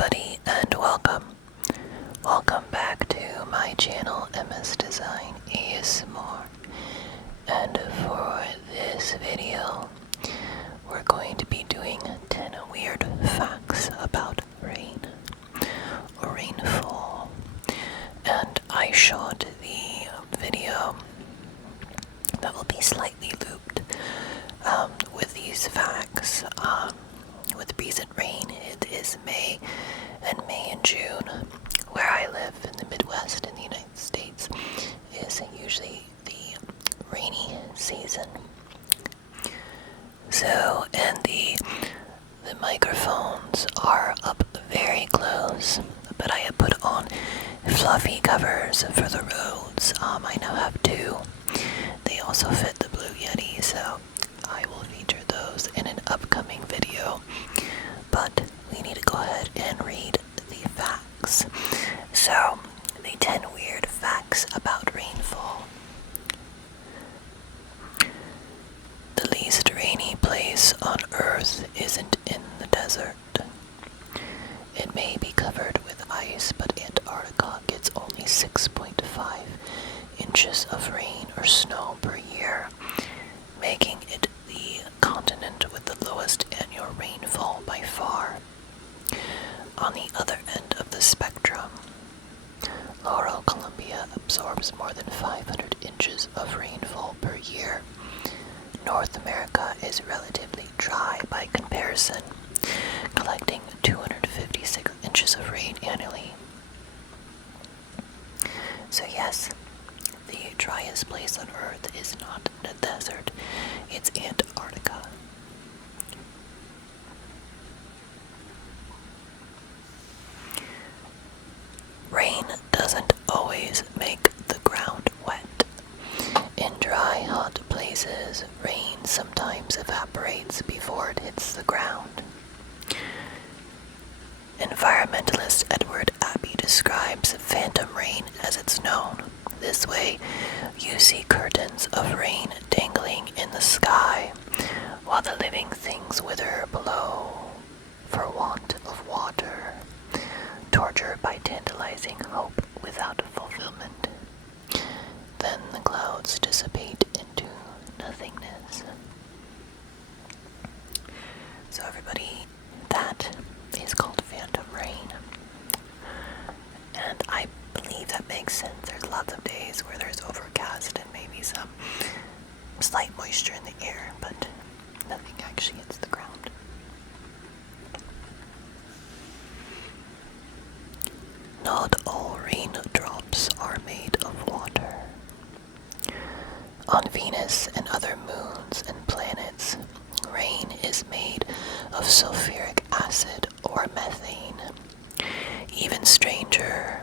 everybody, and welcome. Welcome back to my channel, MSDesign ASMR. And for this video, we're going to be doing 10 weird facts about rain or rainfall. And I shot the video that will be slightly looped with these facts. With recent rain, it is May and June. Where I live in the Midwest in the United States is usually the rainy season. So, and the microphones are up very close, but I have put on fluffy covers for the roads. I now have two. They also fit the Blue Yeti, so I will feature those in an upcoming video. But we need to go ahead and read the facts. So, the 10 weird facts about rainfall. The least rainy place on Earth isn't in the desert. It may be covered with ice, but Antarctica gets only 6.5 inches of rain or snow per year, making it the continent with the lowest annual rainfall by far. On the other end of the spectrum, Laurel, Columbia absorbs more than 500 inches of rainfall per year. North America is relatively dry by comparison, collecting 256 inches of rain annually. So yes, the driest place on Earth is not the desert, it's Antarctica. Rain doesn't always make the ground wet. In dry, hot places, rain sometimes evaporates before it hits the ground. Environmentalist Edward Abbey describes phantom rain as it's known. This way, you see curtains of rain dangling in the sky, while the living things wither below for want of water, tortured by tantalizing hope without fulfillment. Then the clouds dissipate into nothingness. So everybody, that is called phantom rain. And I believe that makes sense. There's lots of days where there's overcast and maybe some slight moisture in the air, but nothing actually hits the ground. Not all raindrops are made of water. On Venus and other moons and planets, rain is made of sulfuric acid or methane. Even stranger,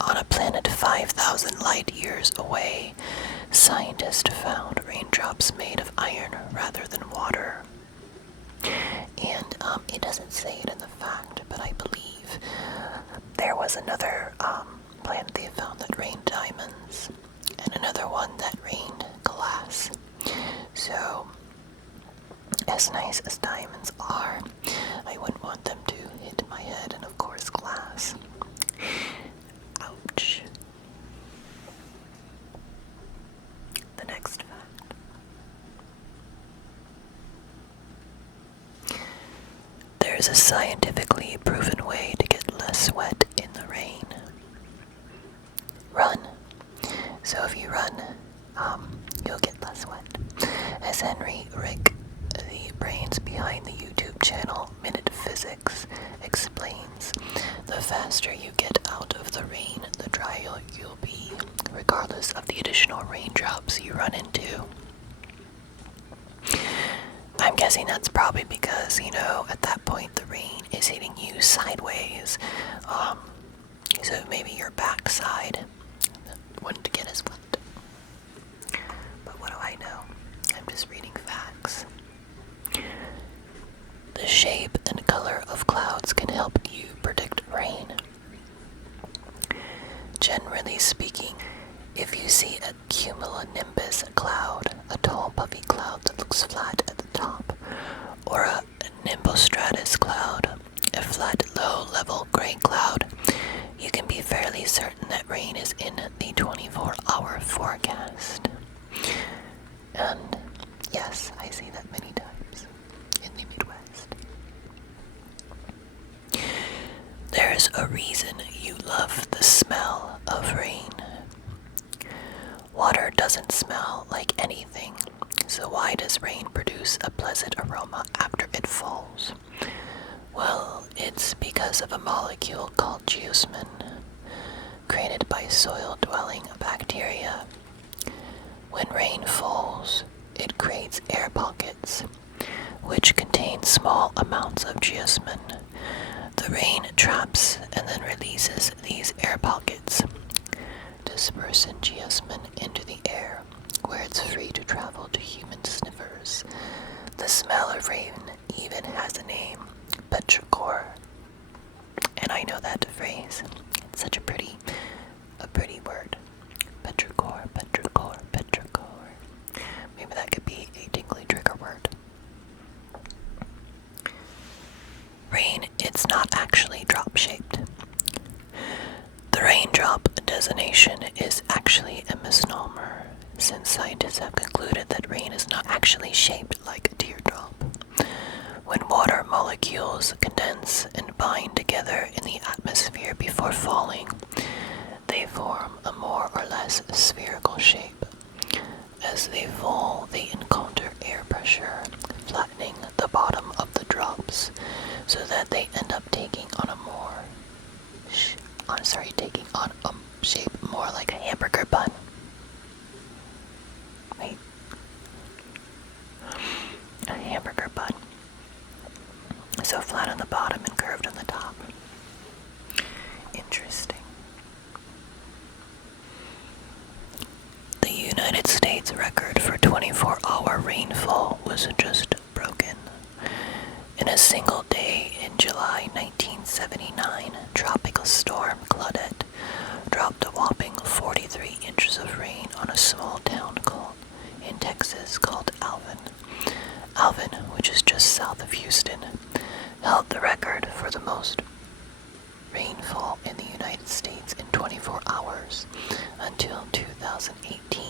on a planet 5,000 light years away, scientists found raindrops made of iron rather than water. And it doesn't say it in the fact, but I believe there was another planet they found that rained diamonds, and another one that rained glass. So, as nice as diamonds are, I wouldn't want them to hit my head, and of course glass. Ouch. The next fact. There's a scientifically proven way to get less wet in the rain. Run. So if you run, you'll get less wet. As Henry Rick, the brains behind the YouTube channel Minute Physics, explains, the faster you get out of the rain, the drier you'll be, regardless of the additional raindrops you run into. I'm guessing that's probably because, at that point the rain is hitting you sideways. So maybe your backside wouldn't get as wet. But what do I know? I'm just reading facts. The shape and color of clouds can help you predict rain. Generally speaking, if you see a cumulonimbus cloud, a tall puffy cloud that looks flat at the top, or a nimbostratus cloud, a flat low-level rain is in the 24-hour forecast. And yes, I see that many times in the Midwest. There's a reason you love the smell of rain. Water doesn't smell like anything, so why does rain produce a pleasant aroma after it falls? Well, it's because of a molecule called geosmin, created by soil-dwelling bacteria. When rain falls, it creates air pockets, which contain small amounts of geosmin. The rain traps and then releases these air pockets, dispersing geosmin into the air, where it's free to travel to human sniffers. The smell of rain even has a name, petrichor. And I know that phrase. It's such a pretty word. Petrichor, petrichor, petrichor. Maybe that could be a tingly trigger word. Rain, it's not actually drop-shaped. The raindrop designation is actually a misnomer, since scientists have concluded that rain is not actually shaped like a teardrop. When water molecules condense and bind together in the atmosphere before falling, they form a more or less spherical shape. As they fall, they encounter air pressure, flattening the bottom of the drops, so that they end up taking on a shape more like a hamburger bun. Wait. A hamburger bun. So flat on the bottom and curved on the top. Interesting. The United States record for 24-hour rainfall was just broken. In a single day in July 1979, Tropical Storm Claudette dropped a whopping 43 inches of rain on a small town in Texas called Alvin. Alvin, which is just south of Houston, held the record for the most rainfall in the United States in 24 hours until 2018.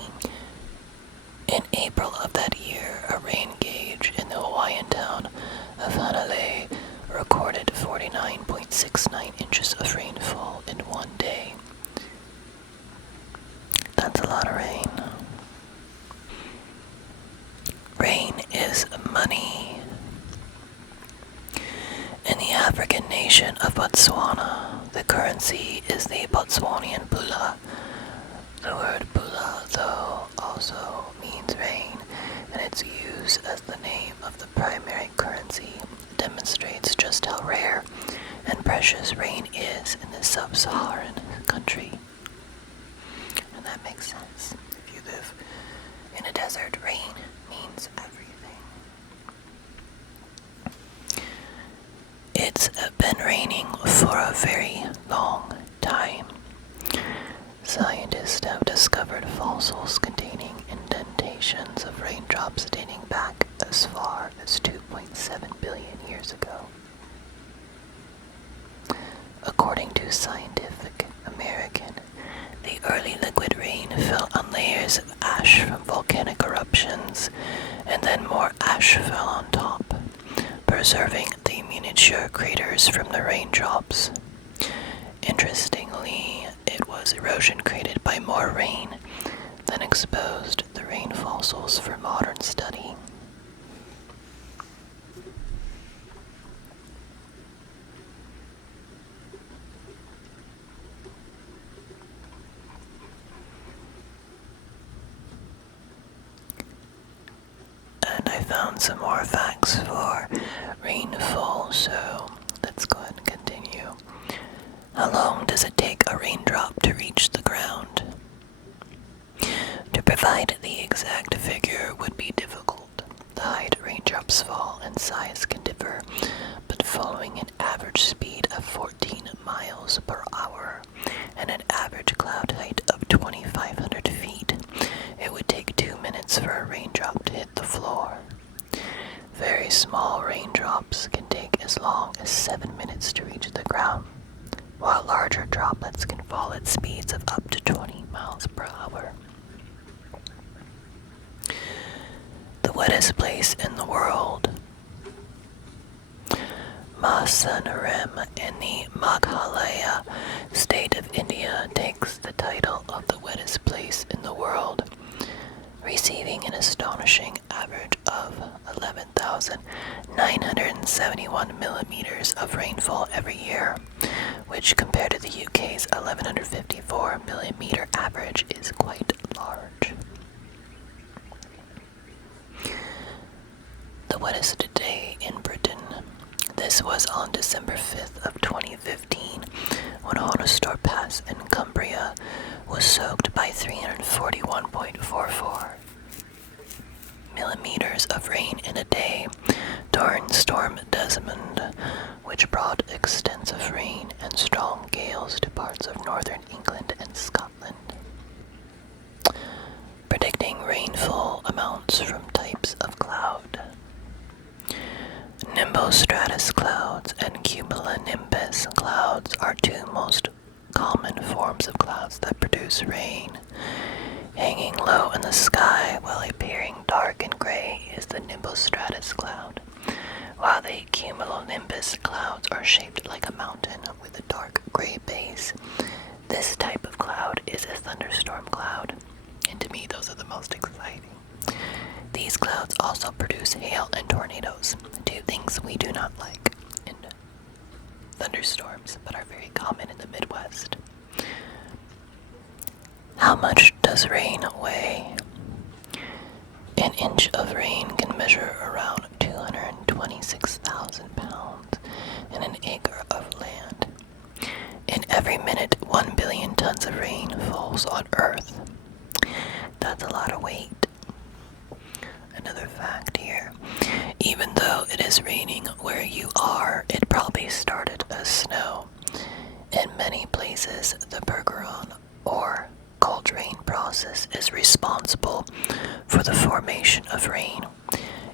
In April of that year, a rain gauge in the Hawaiian town of Hanalei recorded 49.69 inches of rainfall in one day. That's a lot of rain. Rain is money. In the African nation of Botswana, the currency is the Botswanian pula. The word pula, though, also means rain, and its use as the name of the primary currency demonstrates just how rare and precious rain is in this sub-Saharan country. And that makes sense. If you live in a desert, rain means everything. It's been raining for a very long time. Scientists have discovered fossils containing indentations of raindrops dating back as far as 2.7 billion years ago. According to Scientific American, the early liquid rain fell on layers of ash from volcanic eruptions, and then more ash fell on top, preserving the miniature craters from the raindrops. Interestingly, it was erosion created by more rain that exposed the rain fossils for modern study. And I found some more facts for rainfall, so let's go ahead and continue. How long does it take a raindrop to reach the ground? To provide the exact figure would be difficult. The height raindrops fall and size can differ, but following an average speed of 14 miles per hour and an average cloud height of 2,500 feet, it would take 2 minutes for a raindrop to hit the floor. Very small raindrops can take as long as 7 minutes to reach the ground. while larger droplets can fall at speeds of up to 20 miles per hour. The wettest place in the world. Masanaram in the Meghalaya state of India takes the title of the wettest place in the world, receiving an astonishing average of 11,971 millimeters of rainfall every year, which compared to the UK's 1,154 millimeter average is quite large. The wettest day in Britain. This was on December 5th of 2015, when Honestor Pass in Cumbria was soaked by 341.44 millimeters of rain in a day during Storm Desmond, which brought extensive rain and strong gales to parts of northern England and Scotland. Predicting rainfall amounts from types of cloud. Nimbostratus clouds and cumulonimbus clouds are two most common forms of clouds that produce rain. Hanging low in the sky while appearing dark and gray is the nimbostratus cloud, while the cumulonimbus clouds are shaped like a mountain with a dark gray base. This type of cloud is a thunderstorm cloud, and to me those are the most exciting. These clouds also produce hail and tornadoes, two things we do not like in thunderstorms, but are very common in the Midwest. How much does rain weigh? An inch of rain can measure around 226,000 pounds in an acre of land. In every minute, 1 billion tons of rain falls on Earth. That's a lot of weight. Another fact here, even though it is raining where you are, it probably started as snow. In many places, the Bergeron or cold rain process is responsible for the formation of rain,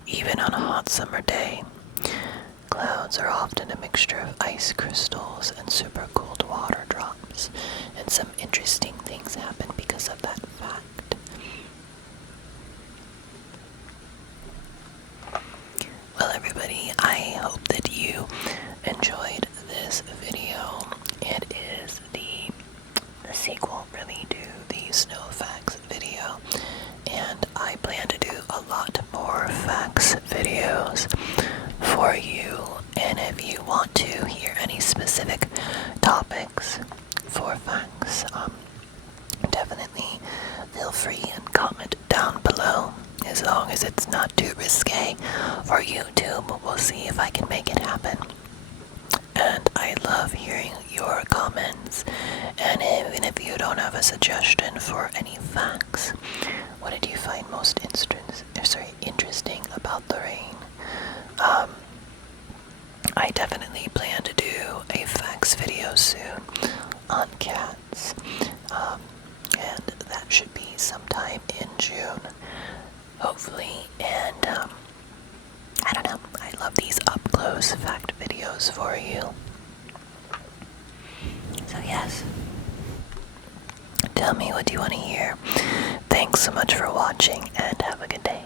even on a hot summer day. Clouds are often a mixture of ice crystals and supercooled water drops, and some interesting things happen because of that fact. Well, everybody, I hope that you enjoyed this video. It is the sequel, really, to the snow facts video, and I plan to do a lot more facts videos for you. And if you want to hear any specific topics for facts, definitely feel free and comment down below. As long as it's not too risque for YouTube, we'll see if I can make it happen. And I love hearing your comments. And even if you don't have a suggestion for any facts, what did you find most interesting about the rain? I definitely plan to do a facts video soon on cats. And that should be sometime in June. Hopefully, and I don't know, I love these up-close fact videos for you. So yes, tell me what you want to hear. Thanks so much for watching, and have a good day.